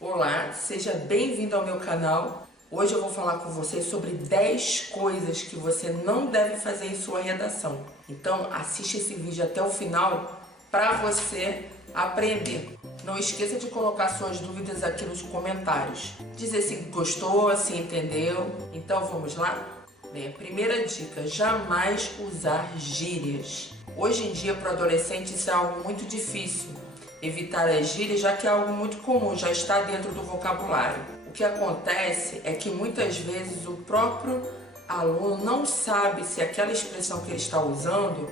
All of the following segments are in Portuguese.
Olá, seja bem-vindo ao meu canal. Hoje eu vou falar com você sobre 10 coisas que você não deve fazer em sua redação. Então assiste esse vídeo até o final para você aprender. Não esqueça de colocar suas dúvidas aqui nos comentários. Dizer se gostou, se entendeu. Então vamos lá? Bem, a primeira dica, jamais usar gírias. Hoje em dia para o adolescente isso é algo muito difícil. Evitar as gírias, já que é algo muito comum, já está dentro do vocabulário. O que acontece é que muitas vezes o próprio aluno não sabe se aquela expressão que ele está usando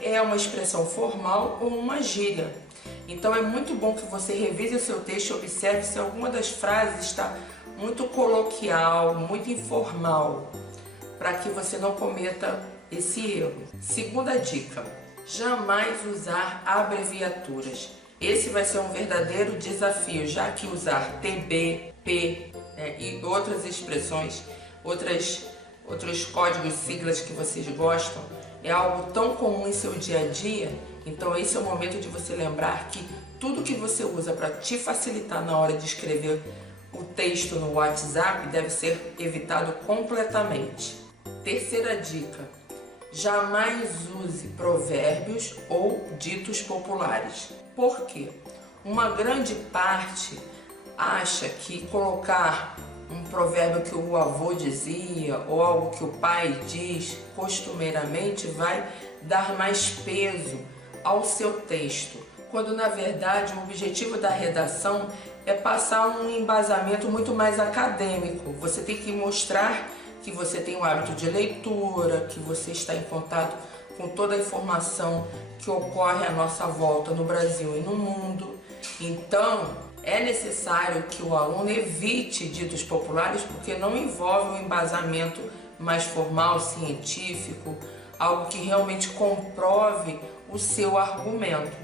é uma expressão formal ou uma gíria. Então é muito bom que você revise o seu texto e observe se alguma das frases está muito coloquial, muito informal, para que você não cometa esse erro. Segunda dica, jamais usar abreviaturas. Esse vai ser um verdadeiro desafio, já que usar TB, P, e outras expressões, outros códigos, siglas que vocês gostam, é algo tão comum em seu dia a dia. Então esse é o momento de você lembrar que tudo que você usa para te facilitar na hora de escrever o texto no WhatsApp deve ser evitado completamente. Terceira dica, jamais use provérbios ou ditos populares. Por quê? Uma grande parte acha que colocar um provérbio que o avô dizia ou algo que o pai diz costumeiramente vai dar mais peso ao seu texto, quando na verdade o objetivo da redação é passar um embasamento muito mais acadêmico. Você tem que mostrar que você tem o hábito de leitura, que você está em contato com toda a informação que ocorre à nossa volta no Brasil e no mundo. Então, é necessário que o aluno evite ditos populares porque não envolve um embasamento mais formal, científico, algo que realmente comprove o seu argumento.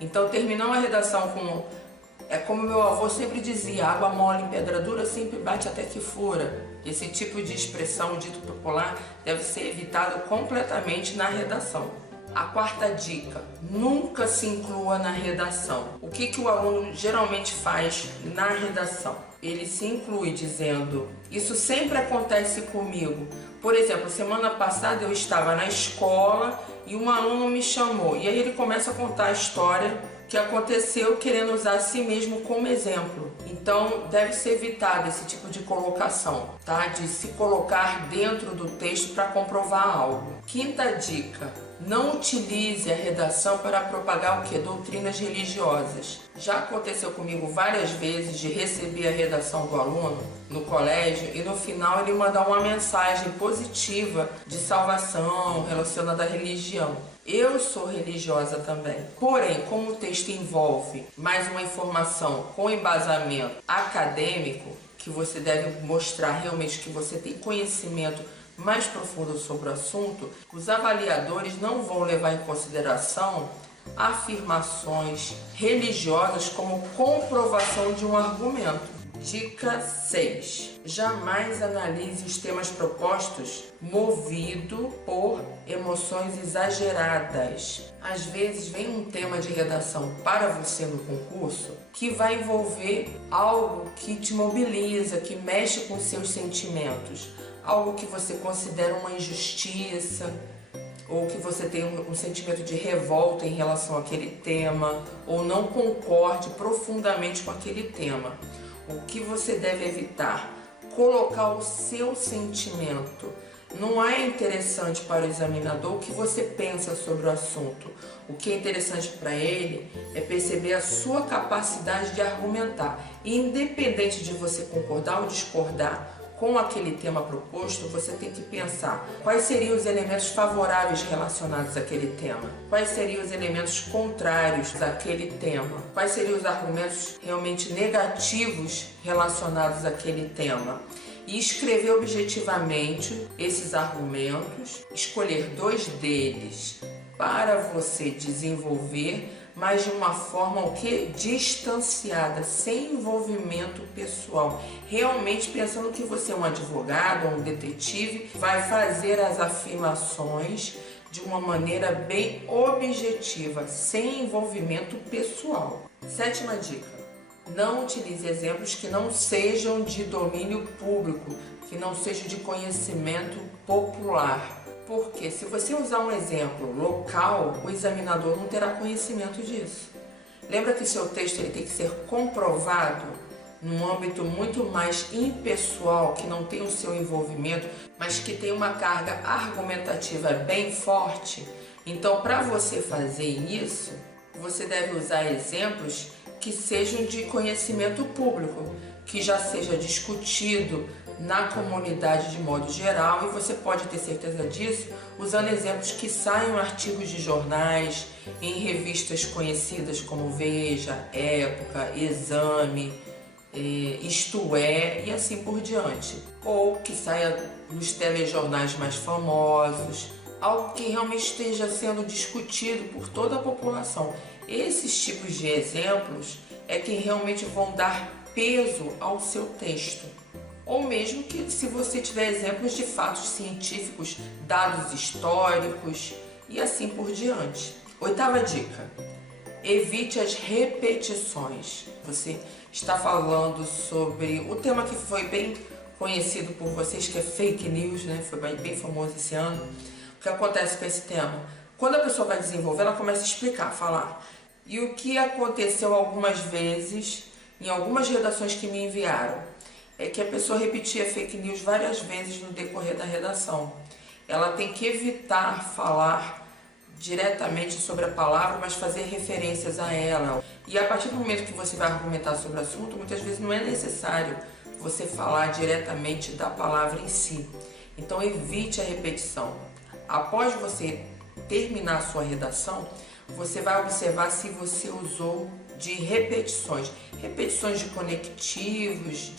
Então, terminando a redação com... É como meu avô sempre dizia, água mole em pedra dura sempre bate até que fura. Esse tipo de expressão, dito popular, deve ser evitado completamente na redação. A quarta dica, nunca se inclua na redação. O que o aluno geralmente faz na redação? Ele se inclui dizendo, isso sempre acontece comigo. Por exemplo, semana passada eu estava na escola e um aluno me chamou. E aí ele começa a contar a história que aconteceu querendo usar a si mesmo como exemplo. Então deve ser evitado esse tipo de colocação, tá? De se colocar dentro do texto para comprovar algo. Quinta dica, não utilize a redação para propagar o que? Doutrinas religiosas. Já aconteceu comigo várias vezes de receber a redação do aluno no colégio e no final ele mandar uma mensagem positiva de salvação relacionada à religião. Eu sou religiosa também, porém, como o texto envolve mais uma informação com embasamento acadêmico, que você deve mostrar realmente que você tem conhecimento mais profundo sobre o assunto, os avaliadores não vão levar em consideração afirmações religiosas como comprovação de um argumento. Dica 6. Jamais analise os temas propostos movido por emoções exageradas. Às vezes vem um tema de redação para você no concurso que vai envolver algo que te mobiliza, que mexe com seus sentimentos, algo que você considera uma injustiça, ou que você tem um sentimento de revolta em relação àquele tema, ou não concorde profundamente com aquele tema. O que você deve evitar? Colocar o seu sentimento. Não é interessante para o examinador o que você pensa sobre o assunto. O que é interessante para ele é perceber a sua capacidade de argumentar. E independente de você concordar ou discordar com aquele tema proposto, você tem que pensar quais seriam os elementos favoráveis relacionados àquele tema, quais seriam os elementos contrários àquele tema, quais seriam os argumentos realmente negativos relacionados àquele tema. E escrever objetivamente esses argumentos, escolher 2 deles para você desenvolver, mas de uma forma o que? Distanciada, sem envolvimento pessoal. Realmente pensando que você é um advogado ou um detetive, vai fazer as afirmações de uma maneira bem objetiva, sem envolvimento pessoal. 7ª dica. Não utilize exemplos que não sejam de domínio público, que não sejam de conhecimento popular. Porque se você usar um exemplo local, o examinador não terá conhecimento disso. Lembra que seu texto ele tem que ser comprovado num âmbito muito mais impessoal, que não tem o seu envolvimento, mas que tem uma carga argumentativa bem forte. Então, para você fazer isso, você deve usar exemplos que sejam de conhecimento público, que já seja discutido na comunidade de modo geral, e você pode ter certeza disso usando exemplos que saiam em artigos de jornais, em revistas conhecidas como Veja, Época, Exame, Isto É, e assim por diante. Ou que saia nos telejornais mais famosos, algo que realmente esteja sendo discutido por toda a população. Esses tipos de exemplos é que realmente vão dar peso ao seu texto. Ou mesmo que se você tiver exemplos de fatos científicos, dados históricos e assim por diante. 8ª dica: evite as repetições. Você está falando sobre o tema que foi bem conhecido por vocês, que é fake news, né? Foi bem famoso esse ano. O que acontece com esse tema? Quando a pessoa vai desenvolver, ela começa a explicar, falar. E o que aconteceu algumas vezes, em algumas redações que me enviaram, é que a pessoa repetia fake news várias vezes no decorrer da redação. Ela tem que evitar falar diretamente sobre a palavra, mas fazer referências a ela. E a partir do momento que você vai argumentar sobre o assunto, muitas vezes não é necessário você falar diretamente da palavra em si. Então evite a repetição. Após você terminar a sua redação, você vai observar se você usou de repetições. Repetições de conectivos,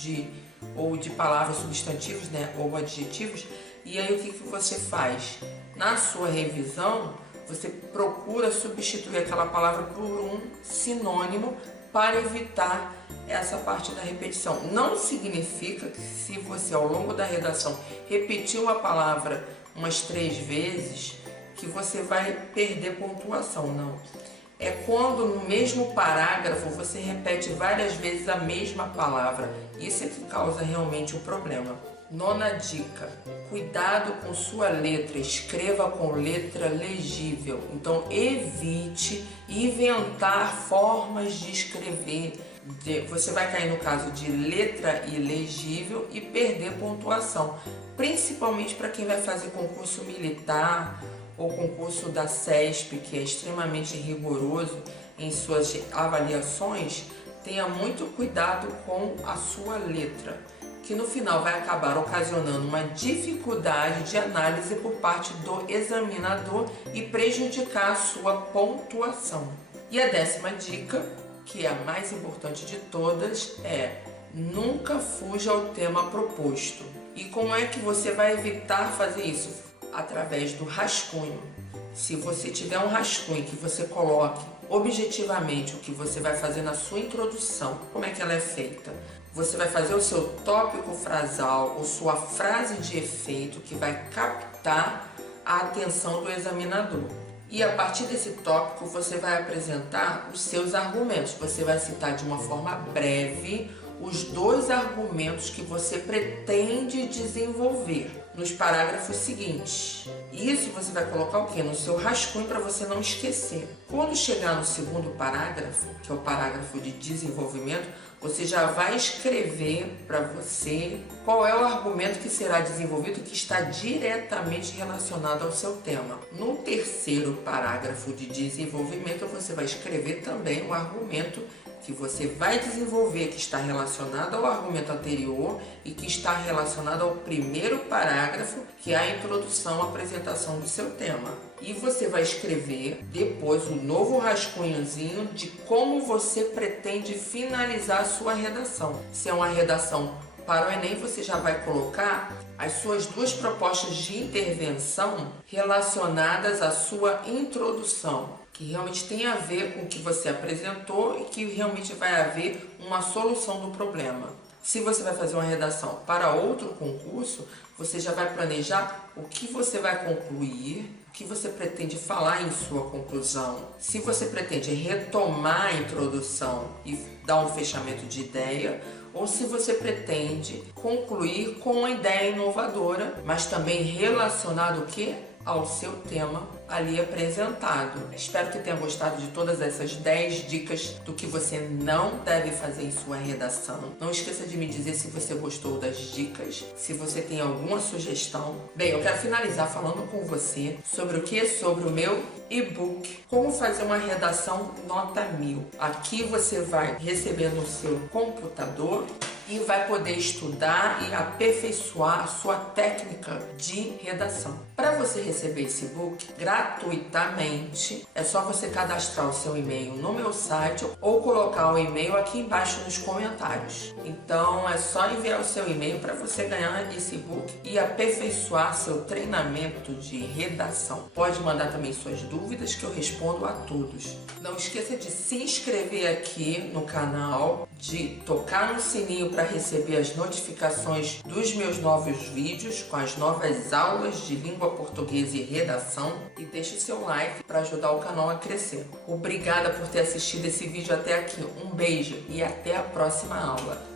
ou de palavras substantivos, né, ou adjetivos. E aí o que você faz? Na sua revisão, você procura substituir aquela palavra por um sinônimo para evitar essa parte da repetição. Não significa que se você ao longo da redação repetiu a palavra umas 3 vezes, que você vai perder pontuação, não. É quando no mesmo parágrafo você repete várias vezes a mesma palavra. Isso é que causa realmente o problema. 9ª dica: cuidado com sua letra, escreva com letra legível. Então evite inventar formas de escrever. Você vai cair no caso de letra ilegível e perder pontuação, principalmente para quem vai fazer concurso militar ou concurso da CESP, que é extremamente rigoroso em suas avaliações. Tenha muito cuidado com a sua letra, que no final vai acabar ocasionando uma dificuldade de análise por parte do examinador e prejudicar a sua pontuação. E a 10ª dica, que é a mais importante de todas, é: nunca fuja ao tema proposto. E como é que você vai evitar fazer isso? Através do rascunho. Se você tiver um rascunho que você coloque objetivamente o que você vai fazer na sua introdução, como é que ela é feita? Você vai fazer o seu tópico frasal ou sua frase de efeito que vai captar a atenção do examinador. E a partir desse tópico você vai apresentar os seus argumentos. Você vai citar de uma forma breve os 2 argumentos que você pretende desenvolver nos parágrafos seguintes. Isso você vai colocar o quê? No seu rascunho, para você não esquecer. Quando chegar no 2º parágrafo, que é o parágrafo de desenvolvimento, você já vai escrever para você qual é o argumento que será desenvolvido, que está diretamente relacionado ao seu tema. No 3º parágrafo de desenvolvimento, você vai escrever também o argumento que você vai desenvolver, que está relacionado ao argumento anterior e que está relacionado ao 1º parágrafo, que é a introdução, a apresentação do seu tema. E você vai escrever depois um novo rascunhozinho de como você pretende finalizar a sua redação. Se é uma redação para o Enem, você já vai colocar as suas 2 propostas de intervenção relacionadas à sua introdução, que realmente tem a ver com o que você apresentou e que realmente vai haver uma solução do problema. Se você vai fazer uma redação para outro concurso, você já vai planejar o que você vai concluir, que você pretende falar em sua conclusão, se você pretende retomar a introdução e dar um fechamento de ideia, ou se você pretende concluir com uma ideia inovadora, mas também relacionado o quê? Ao seu tema ali apresentado. Espero que tenha gostado de todas essas 10 dicas do que você não deve fazer em sua redação. Não esqueça de me dizer se você gostou das dicas, se você tem alguma sugestão. Bem, eu quero finalizar falando com você sobre o que? Sobre o meu e-book, como fazer uma redação nota 1000. Aqui você vai receber no seu computador e vai poder estudar e aperfeiçoar a sua técnica de redação. Para você receber esse e-book gratuitamente, é só você cadastrar o seu e-mail no meu site ou colocar o e-mail aqui embaixo nos comentários. Então é só enviar o seu e-mail para você ganhar esse e-book e aperfeiçoar seu treinamento de redação. Pode mandar também suas dúvidas que eu respondo a todos. Não esqueça de se inscrever aqui no canal, de tocar no sininho para receber as notificações dos meus novos vídeos com as novas aulas de língua portuguesa e redação, e deixe seu like para ajudar o canal a crescer. Obrigada por ter assistido esse vídeo até aqui. Um beijo e até a próxima aula.